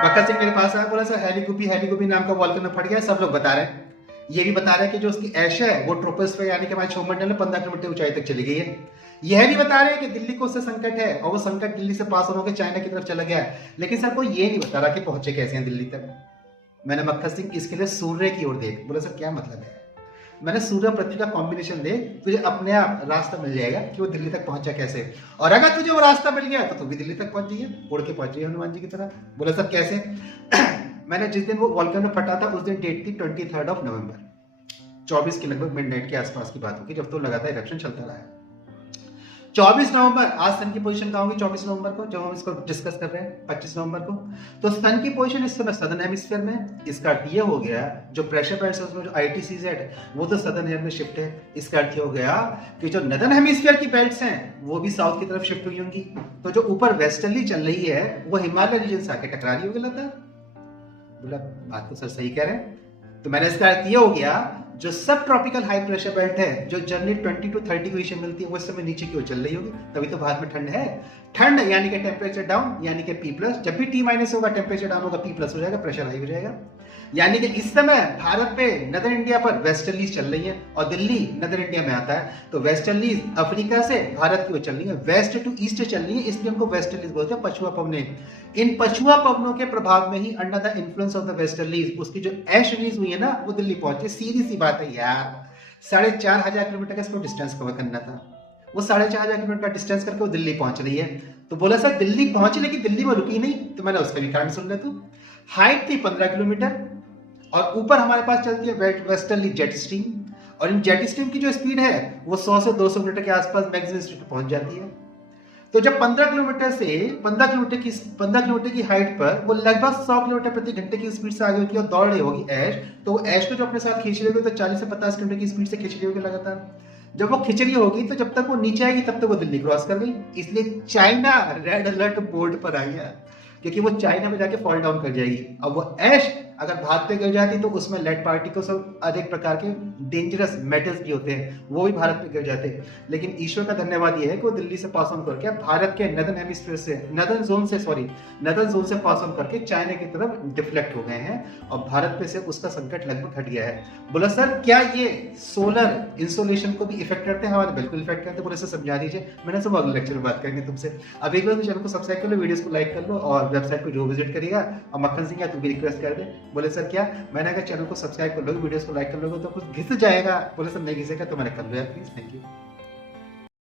बक्का सिंह मेरे पास आया, बोला सर हेलीगुपी नाम का वॉल्केनो फट गया। सब लोग बता रहे हैं, ये भी बता रहे हैं कि जो उसकी ऐश है वो ट्रोपोस्फीयर यानी कि हमारे सौरमंडल में 15 किलोमीटर ऊंचाई तक चली गई है। यह भी बता रहे हैं कि दिल्ली को उससे संकट है और वो संकट दिल्ली से पास होकर चाइना की तरफ चला गया है। लेकिन सर कोई ये नहीं बता रहा कि पहुंचे कैसे हैं दिल्ली तक। मैंने मक्खन सिंह इसके लिए सूर्य की ओर देख, बोला सर क्या मतलब है। मैंने सूर्य पृथ्वी का कॉम्बिनेशन दे, तुझे अपने आप रास्ता मिल जाएगा कि वो दिल्ली तक पहुंचा कैसे। और अगर तुझे वो रास्ता मिल गया तो तू भी दिल्ली तक पहुंच जाइए, उड़ के पहुंच जाइए हनुमान जी की तरह। बोला सर कैसे। मैंने जिस दिन वो वॉल्केनो फटा था उस दिन डेट थी 23 नवंबर, 24 के लगभग मिडनाइट के आसपास की बात होगी, जब तो लगातार इरेक्शन चलता रहा है। 24 नवंबर, आज सन की पोजीशन कहाँ होगी 24 नवंबर को, जब हम इसको डिस्कस कर रहे हैं 25 नवंबर को। तो सन की पोजीशन इस समय सदर्न हेमिस्फीयर में। इसका अर्थ ये हो गया जो प्रेशर बेल्ट है उसमें जो ITCZ वो तो सदर्न हेमिस्फीयर में शिफ्ट है। इसका अर्थ ये हो गया कि जो नदर्न हेमिस्फीयर की बेल्ट्स हैं वो भी साउथ की तरफ शिफ्ट हुई होंगी। तो जो ऊपर वेस्टर्ली चल रही है वो हिमालय रीजन से आके टकरा रही होगी लगातार। बोला बात तो सर सही कह रहे हैं। तो मैंने इसका अर्थ ये हो गया जो सब ट्रॉपिकल हाई प्रेशर बेल्ट है जो जनरली 20 to 30 की विषय मिलती है वो इस समय नीचे की ओर चल रही होगी, तभी तो भारत में ठंड है। ठंड यानी कि टेम्परेचर डाउन यानी कि P+, जब भी T- होगा टेम्परेचर डाउन होगा P+ हो जाएगा, प्रेशर हाई हो जाएगा। यानी कि इस समय भारत पे नदर इंडिया पर वेस्टर्लीज चल रही है और दिल्ली नदर इंडिया में आता है। तो वेस्टर्लीज अफ्रीका से भारत की ओर चल रही है, वेस्ट टू ईस्ट चल रही है, इसलिए उनको वेस्टर्लीज बोलते हैं, पछुआ पवने। इन पछुआ पवनों के प्रभाव में ही under the influence of the westerlies उसकी जो ऐश रिलीज हुई है ना वो दिल्ली पहुंची। सीधी सी बात है यार, 4,500 किलोमीटर का इसको डिस्टेंस कवर करना था, वो 4,500 किलोमीटर का डिस्टेंस करके वो दिल्ली पहुंच रही है। तो बोला सर दिल्ली पहुंची लेकिन दिल्ली में रुकी नहीं, तो मैंने उसका भी कारण सुन लिया। तू हाइट थी 15 किलोमीटर और ऊपर हमारे पास चलती है वेस्टर्ली जेट स्ट्रीम, और इन जेट स्ट्रीम की जो स्पीड है वो 100 से 200 मीटर के आसपास मैक्सिमम स्पीड पहुंच जाती है। तो जब 15 किलोमीटर की हाइट पर वो लगभग 100 किलोमीटर प्रति घंटे की स्पीड से आगे होगी और दौड़ रही होगी ऐश, तो वो ऐश को जो अपने साथ खींच रही होगी तो 40 से 50 किलोमीटर की स्पीड से खींच रही होगी लगातार। जब वो खिंच रही होगी तो जब तक वो नीचे आएगी तब तक वो दिल्ली क्रॉस कर गई, इसलिए चाइना रेड अलर्ट बोर्ड पर आई है, क्योंकि वो चाइना में जाके फॉल डाउन कर जाएगी। अब वो ऐश अगर भारत पे गिर जाती तो उसमें लेड पार्टिकल्स और अनेक प्रकार के डेंजरस मेटल्स भी होते हैं, वो भी भारत पे गिर जाते हैं। लेकिन ईश्वर का धन्यवाद ये है कि वो दिल्ली से पास ऑन करके भारत के नदर्न हेमिस्फीयर से नदर्न जोन से पास ऑन करके चाइना की तरफ डिफ्लेक्ट हो गए हैं और भारत पे से उसका संकट लगभग हट गया है। बोला सर क्या ये सोलर इंसोलेशन को भी इफेक्ट करते हैं? हमारे बिल्कुल इफेक्ट करते हैं। बोले सर समझा दीजिए। मैंने सब अगले लेक्चर में बात करेंगे तुमसे। अब एक बार तो चैनल को सब्सक्राइब कर लो, वीडियोस को लाइक कर लो और वेबसाइट को जो विजिट करिएगा। और मक्खन सिंह तू भी रिक्वेस्ट कर दे। बोले सर क्या, मैंने अगर चैनल को सब्सक्राइब कर लोगे, वीडियोस को लाइक कर लोगे तो कुछ घिस जाएगा। बोले सर नहीं घिसेगा तो मैंने कर लिया, प्लीज। Thank you.